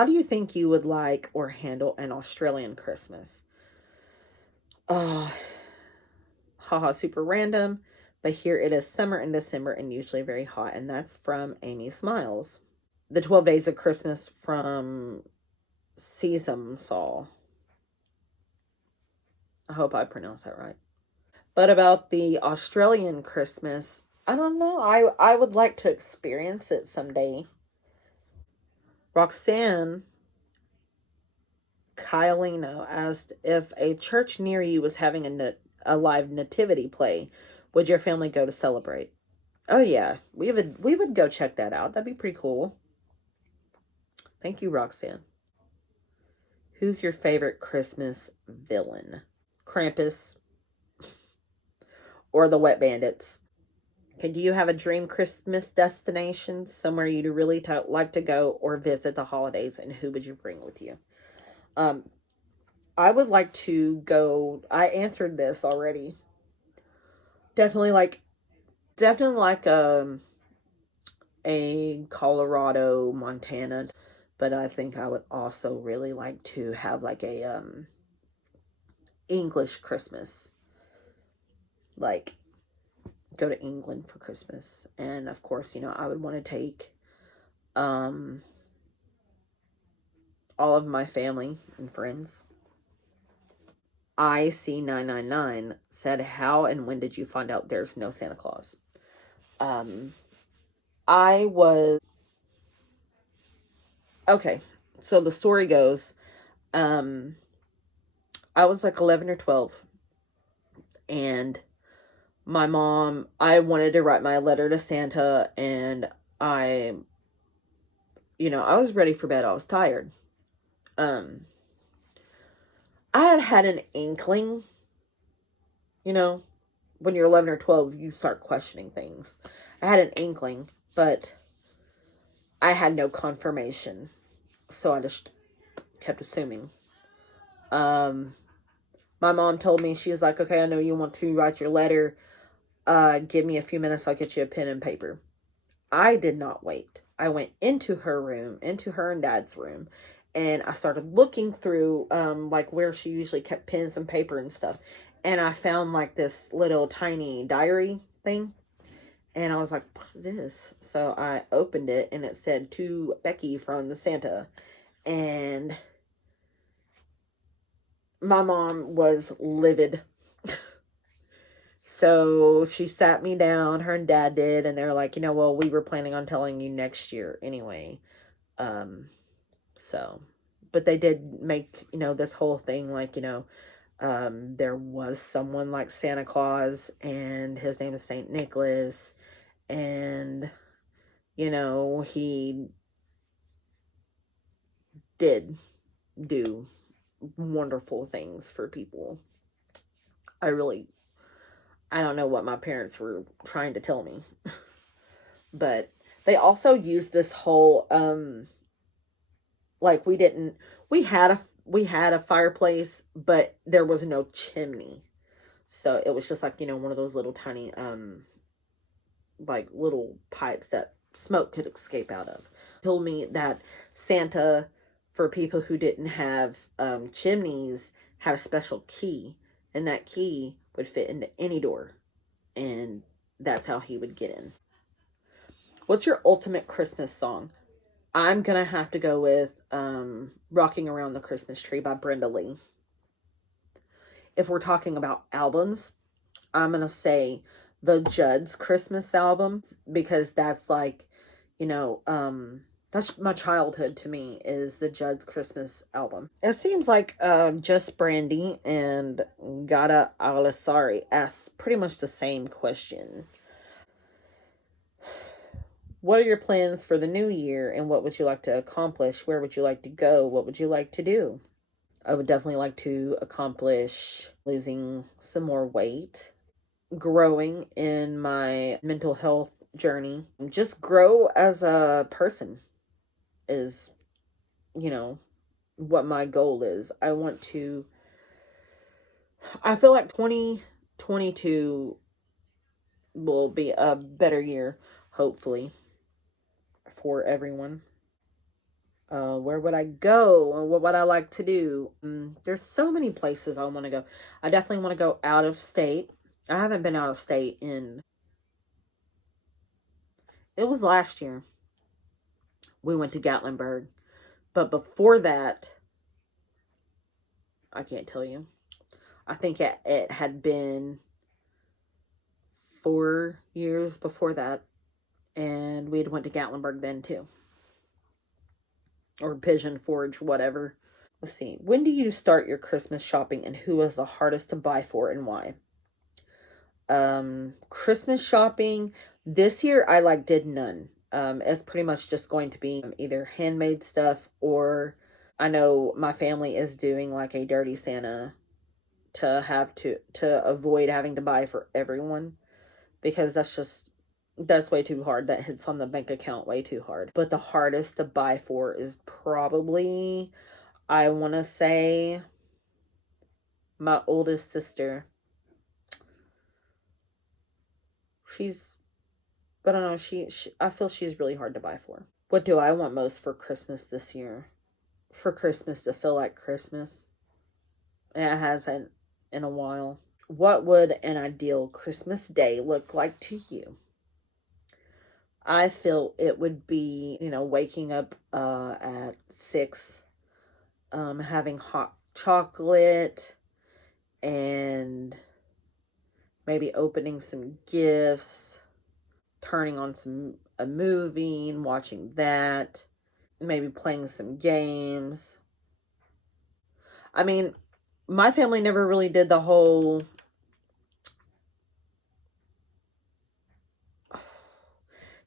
How do you think you would like or handle an Australian Christmas? Oh, haha, super random. But here it is summer in December and usually very hot. And that's from Amy Smiles. The 12 Days of Christmas from Sesame Saw. I hope I pronounced that right. But about the Australian Christmas, I don't know. I would like to experience it someday. Roxanne Kylino asked if a church near you was having a live nativity play, would your family go to celebrate? Oh yeah, we would go check that out. That'd be pretty cool. Thank you, Roxanne. Who's your favorite Christmas villain? Krampus or the Wet Bandits? Okay, do you have a dream Christmas destination, somewhere you'd really like to go or visit the holidays, and who would you bring with you? Um, I would like to go. I answered this already. Definitely like a Colorado, Montana, but I think I would also really like to have like a English Christmas, like go to England for Christmas. And of course, I would want to take um all of my family and friends. IC999 said, how and when did you find out there's no Santa Claus? um I was okay, so the story goes, um I was like 11 or 12, and my mom, I wanted to write my letter to Santa, and I, I was ready for bed. I was tired. Um, I had an inkling, you know, when you're 11 or 12, you start questioning things. I had an inkling, but I had no confirmation. So I just kept assuming. Um, my mom told me, she was like, okay, I know you want to write your letter. Give me a few minutes. I'll get you a pen and paper. I did not wait. I went into her room, into her and Dad's room, and I started looking through like where she usually kept pens and paper and stuff. And I found like this little tiny diary thing. And I was like, what's this? So I opened it and it said, to Becky from Santa. And my mom was livid. So she sat me down, her and Dad did, and they're like, well, we were planning on telling you next year anyway. So, but they did make, this whole thing like, there was someone like Santa Claus, and his name is Saint Nicholas, and, he did do wonderful things for people. I don't know what my parents were trying to tell me. But they also used this whole like we had a fireplace, but there was no chimney. So it was just like, one of those little tiny like little pipes that smoke could escape out of. Told me that Santa, for people who didn't have chimneys, had a special key, and that key would fit into any door, and that's how he would get in. What's your ultimate Christmas song? I'm gonna have to go with Rocking Around the Christmas Tree by Brenda Lee. If we're talking about albums, I'm gonna say the Judd's Christmas album, because that's like, that's my childhood to me, is the Judd's Christmas album. It seems like Just Brandy and Gata Alisari asks pretty much the same question. What are your plans for the new year, and what would you like to accomplish? Where would you like to go? What would you like to do? I would definitely like to accomplish losing some more weight, growing in my mental health journey, just grow as a person is, you know, what my goal is. I feel like 2022 will be a better year, hopefully, for everyone. Where would I go? What would I like to do? There's so many places I want to go. I definitely want to go out of state. I haven't been out of state it was last year. We went to Gatlinburg. But before that, I can't tell you. I think it had been 4 years before that. And we had went to Gatlinburg then too. Or Pigeon Forge, whatever. Let's see. When do you start your Christmas shopping and who is the hardest to buy for and why? Christmas shopping this year I did none. It's pretty much just going to be either handmade stuff, or I know my family is doing like a dirty Santa to avoid having to buy for everyone, because that's way too hard. That hits on the bank account way too hard. But the hardest to buy for is probably, I want to say, my oldest sister. I don't know, I feel she's really hard to buy for. What do I want most for Christmas this year? For Christmas to feel like Christmas. It hasn't in a while. What would an ideal Christmas day look like to you? I feel it would be, waking up at 6, having hot chocolate, and maybe opening some gifts, turning on a movie and watching that, maybe playing some games. I mean, my family never really did the whole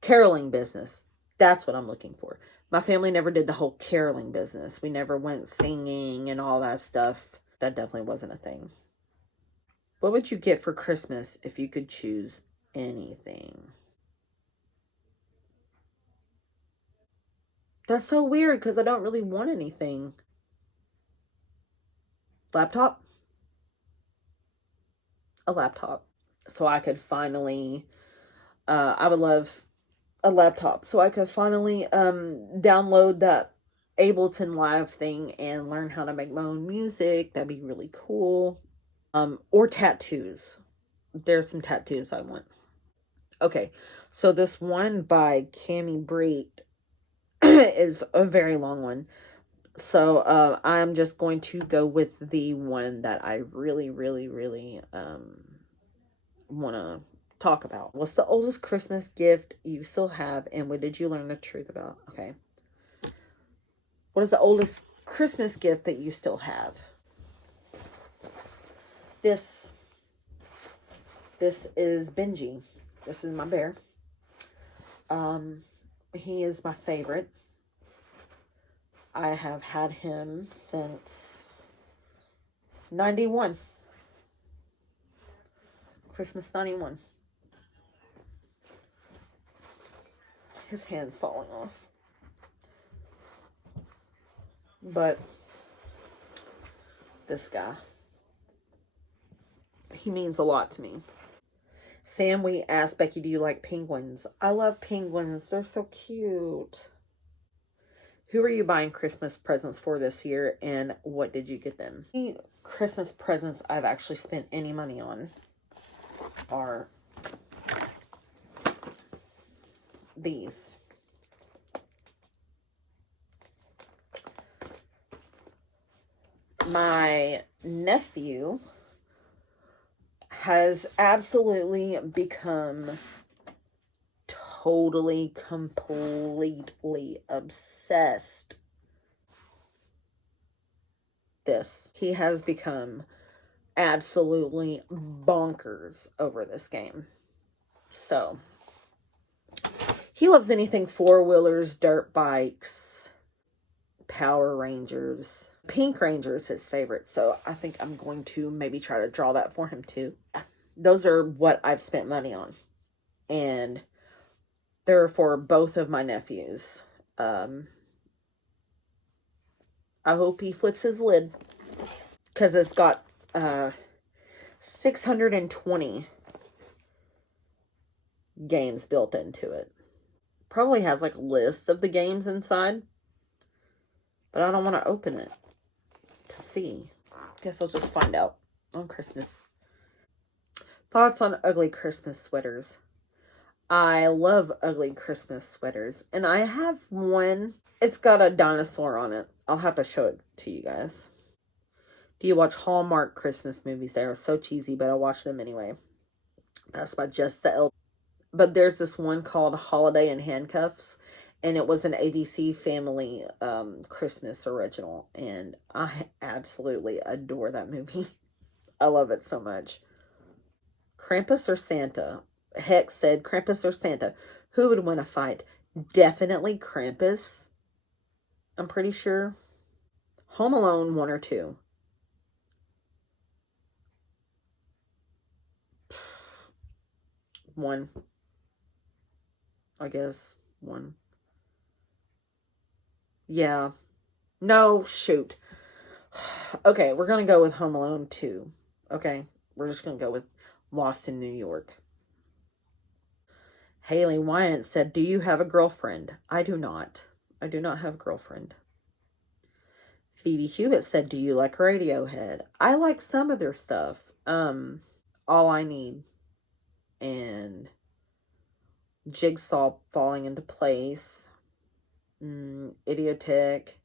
caroling business. That's what I'm looking for. My family never did the whole caroling business. We never went singing and all that stuff. That definitely wasn't a thing. What would you get for Christmas if you could choose anything? That's so weird because I don't really want anything. Laptop? A laptop. So I could finally, I would love a laptop so I could finally download that Ableton Live thing and learn how to make my own music. That'd be really cool. Or tattoos. There's some tattoos I want. Okay, so this one by Cami Breed is a very long one. So I'm just going to go with the one that I really, really, really want to talk about. What's the oldest Christmas gift you still have, and what did you learn the truth about? Okay. What is the oldest Christmas gift that you still have? This is Benji. This is my bear. He is my favorite. I have had him since 91. Christmas 91. His hand's falling off. But this guy, he means a lot to me. Sam, we asked Becky, do you like penguins? I love penguins. They're so cute. Who are you buying Christmas presents for this year, and what did you get them? The Christmas presents I've actually spent any money on are these. My nephew has absolutely become totally, completely obsessed. He has become absolutely bonkers over this game. So, he loves anything four-wheelers, dirt bikes, Power Rangers. Pink Ranger is his favorite, so I think I'm going to maybe try to draw that for him too. Those are what I've spent money on, and they're for both of my nephews. I hope he flips his lid, because it's got 620 games built into it. Probably has like a list of the games inside. But I don't want to open it to see. Guess I'll just find out on Christmas. Thoughts on ugly Christmas sweaters. I love ugly Christmas sweaters. And I have one. It's got a dinosaur on it. I'll have to show it to you guys. Do you watch Hallmark Christmas movies? They are so cheesy, but I watch them anyway. That's by just the L. But there's this one called Holiday in Handcuffs. And it was an ABC Family Christmas original. And I absolutely adore that movie. I love it so much. Krampus or Santa? Hex said Krampus or Santa. Who would win a fight? Definitely Krampus. I'm pretty sure. Home Alone 1 or 2. One. I guess. 1. Yeah. No, shoot. Okay, we're going to go with Home Alone 2. Okay, we're just going to go with Lost in New York. Haley Wyant said, do you have a girlfriend? I do not. I do not have a girlfriend. Phoebe Hewitt said, do you like Radiohead? I like some of their stuff. All I Need and Jigsaw Falling into Place. Idiotic.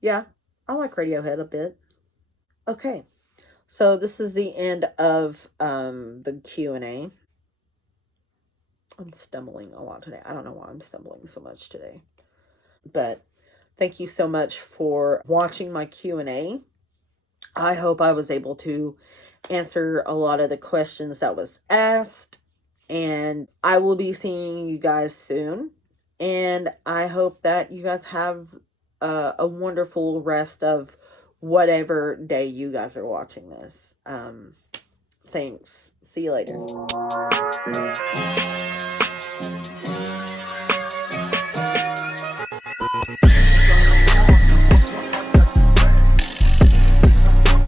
Yeah, I like Radiohead a bit. Okay, so this is the end of the Q&A. I'm stumbling a lot today. I don't know why I'm stumbling so much today. But thank you so much for watching my Q&A. I hope I was able to answer a lot of the questions that was asked. And I will be seeing you guys soon. And I hope that you guys have a wonderful rest of whatever day you guys are watching this. Thanks. See you later.